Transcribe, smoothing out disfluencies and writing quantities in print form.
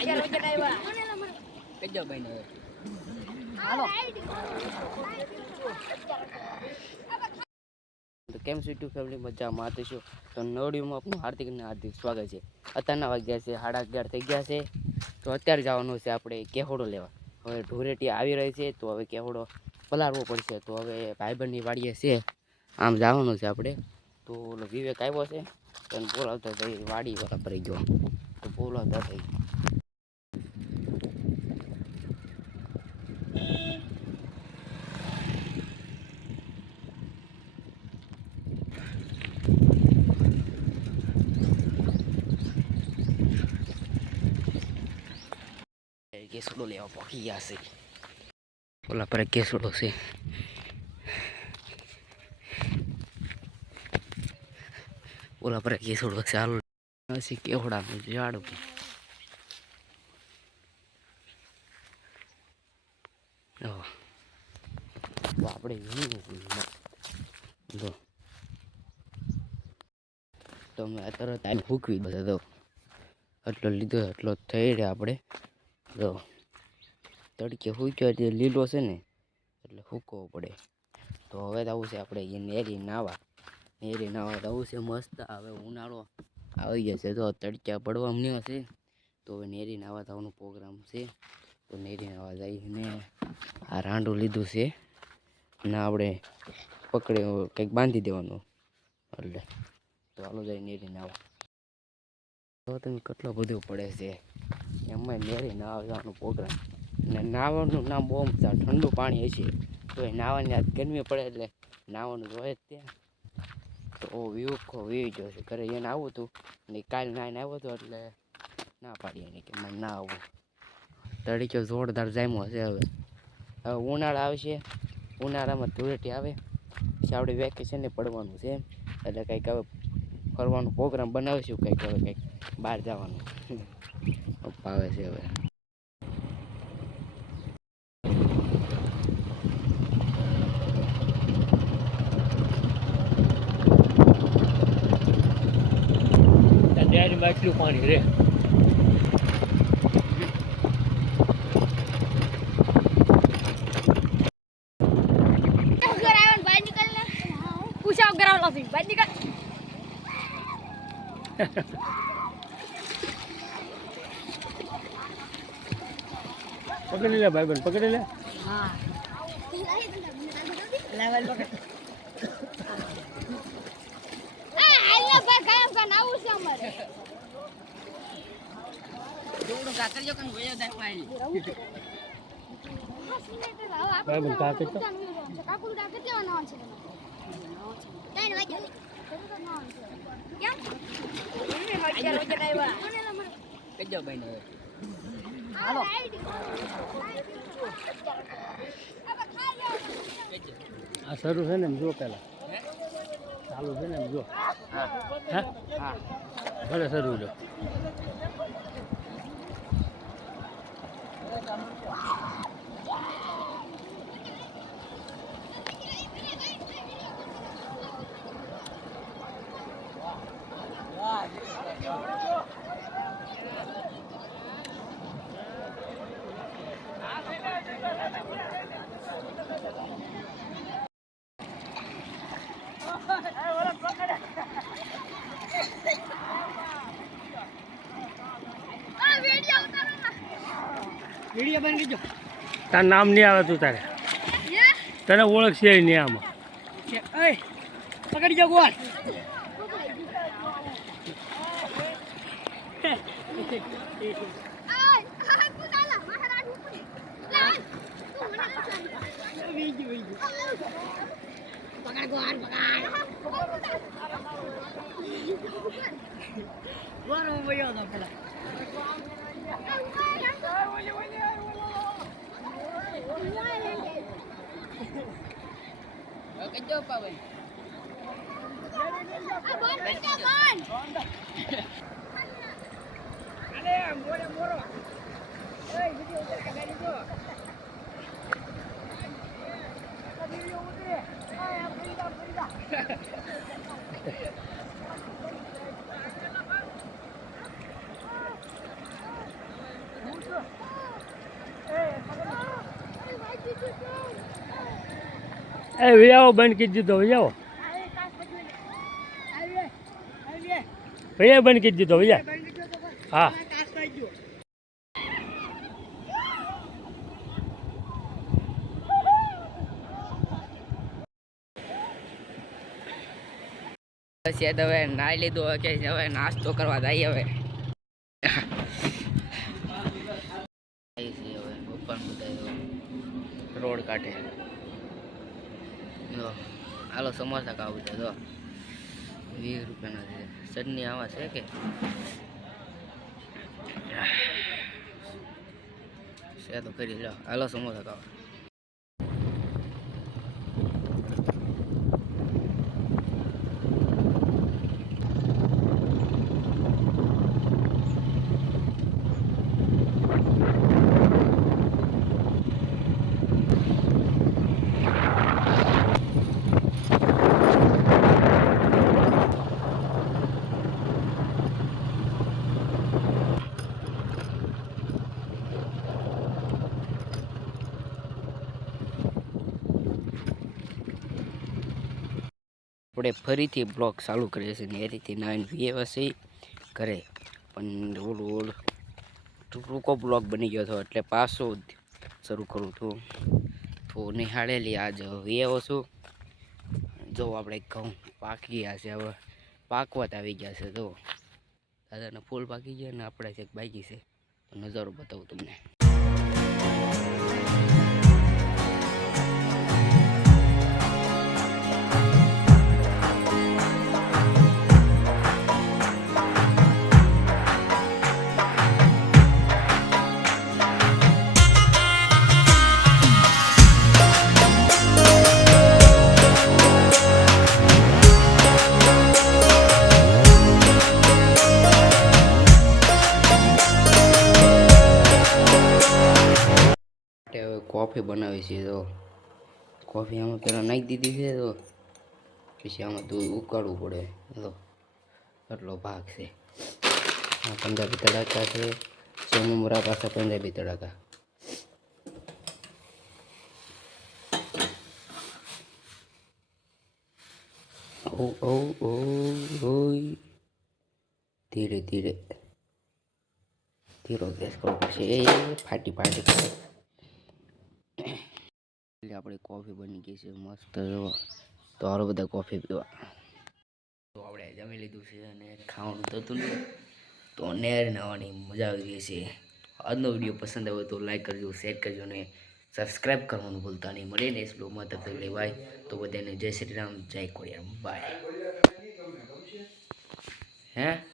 કેમ છે YouTube family મજામાં આતીશું તો નવડીમાં આપનું હાર્દિક ને હાર્દિક સ્વાગત છે। અત્યારના વાગ્યા છે 11:30 થઈ ગયા છે તો અત્યારે જવાનું છે આપણે કેહોડો લેવા। હવે ઢોરેટી આવી રહી છે તો હવે કેહોડો પલાળવો પડશે તો હવે ભાઈબંધની વાડીએ છે આમ જવાનું છે આપણે તો વિવેક આવ્યો છે અને બોલાવતો ભાઈ વાડી વાળા ભરી ગયો તો બોલાવતા થઈ કેસડો લેવા પહોંચી ગયા છે ઓલા પર કેસડો છે ઓલા પર કેસડો છે હાલ પછી કેવડાનું ઝાડું આપણે જો તમે તરત આને ફૂકવી બધા તો એટલો લીધો એટલો થઈ રહ્યા આપણે જો તડકે ફૂક્યો જે લીલો છે ને એટલે ફૂકવો પડે તો હવે તો આવું છે આપણે એ નેરી નાવા જવું છે મસ્ત હવે ઉનાળો આવી જશે તો તડક્યા પડવા મળ્યો છે તો હવે નેરી નાવા જવાનો પ્રોગ્રામ છે તો નેરી નાવા જઈને આ રાંડું લીધું છે ને આપણે પકડે કંઈક બાંધી દેવાનું એટલે તો હાલો જાય નેરી નાવા તો તમે કેટલો બધું પડે છે એમાં નેરી નાવા જવાનો પ્રોગ્રામ ને નાવાનું નામ બહુ મજા ઠંડુ પાણી હશે તો એ નાવાની આજ ગરમી પડે એટલે નાવાનું જોઈએ જ ત્યાં તો વિવખો વી ગયો છે ઘરે એને આવું હતું ને કાલે નાઈને આવ્યો હતો એટલે ના પાડી એને કે મને ના આવું તડકો જોરદાર જામ્યો હશે હવે ઉનાળા આવશે ઉનાળામાં ધૂળેટી આવે પછી આપણે વેકેશન પડવાનું છે એટલે કંઈક હવે ફરવાનો પ્રોગ્રામ બનાવીશું કંઈક હવે કંઈક બહાર જવાનું આવે છે હવે એટલું પાણી રે પકડી લે ભાઈબંધ પકડી લે હા લેવલ પકડ આ આલ્યા ભાઈ કામ કા નાવું છે અમારે થોડું કાકરજો કન વયો દે પાણી ભાઈબંધ કાકર તો કાકુ કાકર કેવા નામ છે તાઈ વાગે કેમ કજો ભાઈ ને હાલો આ શરૂ છે ને એમ જો પેલા ચાલુ છે ને એમ જો હા હા ભલે શરૂ જો વિડીયો બની ગયો તાર નામ નહીં આવે તું તારે તને ઓળખશે નહીં આમાં પકડી જાવ ગોળ કજો પાવે એ વિયાવો બંધ કરી દીધો વિયાવો ભૈયા બંધ કરી દીધો વિયા હા બસ યાદ હવે નાઈ લીધું હવે કે હવે નાસ્તો કરવા જઈએ હવે હવે પપ્પાને બધા રોડ કાઢે જો હાલો સમોસા ખાવું છે તો 20 રૂપિયાના છે ચટણી આવા છે કે છે તો કરી લો હાલો સમોસા ખાવા આપણે ફરીથી બ્લોગ ચાલુ કરીએ છીએ ને એ રીતે 9 વ્યવસે ઘરે પણ ઓલું ટૂંકો બ્લોગ બની ગયો હતો એટલે પાછો શરૂ કરું છું તો નિહાળેલી આજ વ્યવો છું જો આપણે ઘઉં પાકી ગયા છે હવે પાકવાત આવી ગયા છે તો દાદાના ફૂલ પાકી ગયા ને આપણે છે બાકી છે તો નજારો બતાવું તમને હવે કોફી બનાવી છે તો કોફી આમાં પહેલાં નાખી દીધી છે તો પછી આમાં દૂધ ઉકાળવું પડે તો એટલો ભાગ છે આ પંજાબી તડાકા છે સોમુમરા પાછા પંજાબી તડાકા ઓ ઓ ઓ ઓય ધીરે ધીરે ધીરો ગેસ કરવો પડશે એ ફાટી ફાટી એટલે આપણી કોફી બની ગઈ છે મસ્ત તો હાલો બધા કોફી પીવા તો આપણે જમી લીધું છે અને ખાવાનું થતું નહીં તો નેર નાવાની મજા આવી ગઈ છે આજનો વિડીયો પસંદ આવ્યો તો લાઈક કરજો શેર કરજો અને સબસ્ક્રાઈબ કરવાનું ભૂલતા નહીં મળીએ ને સ્લોમાં તક લેવાય તો બધાને જય શ્રી રામ જય કોરિયા બાય હે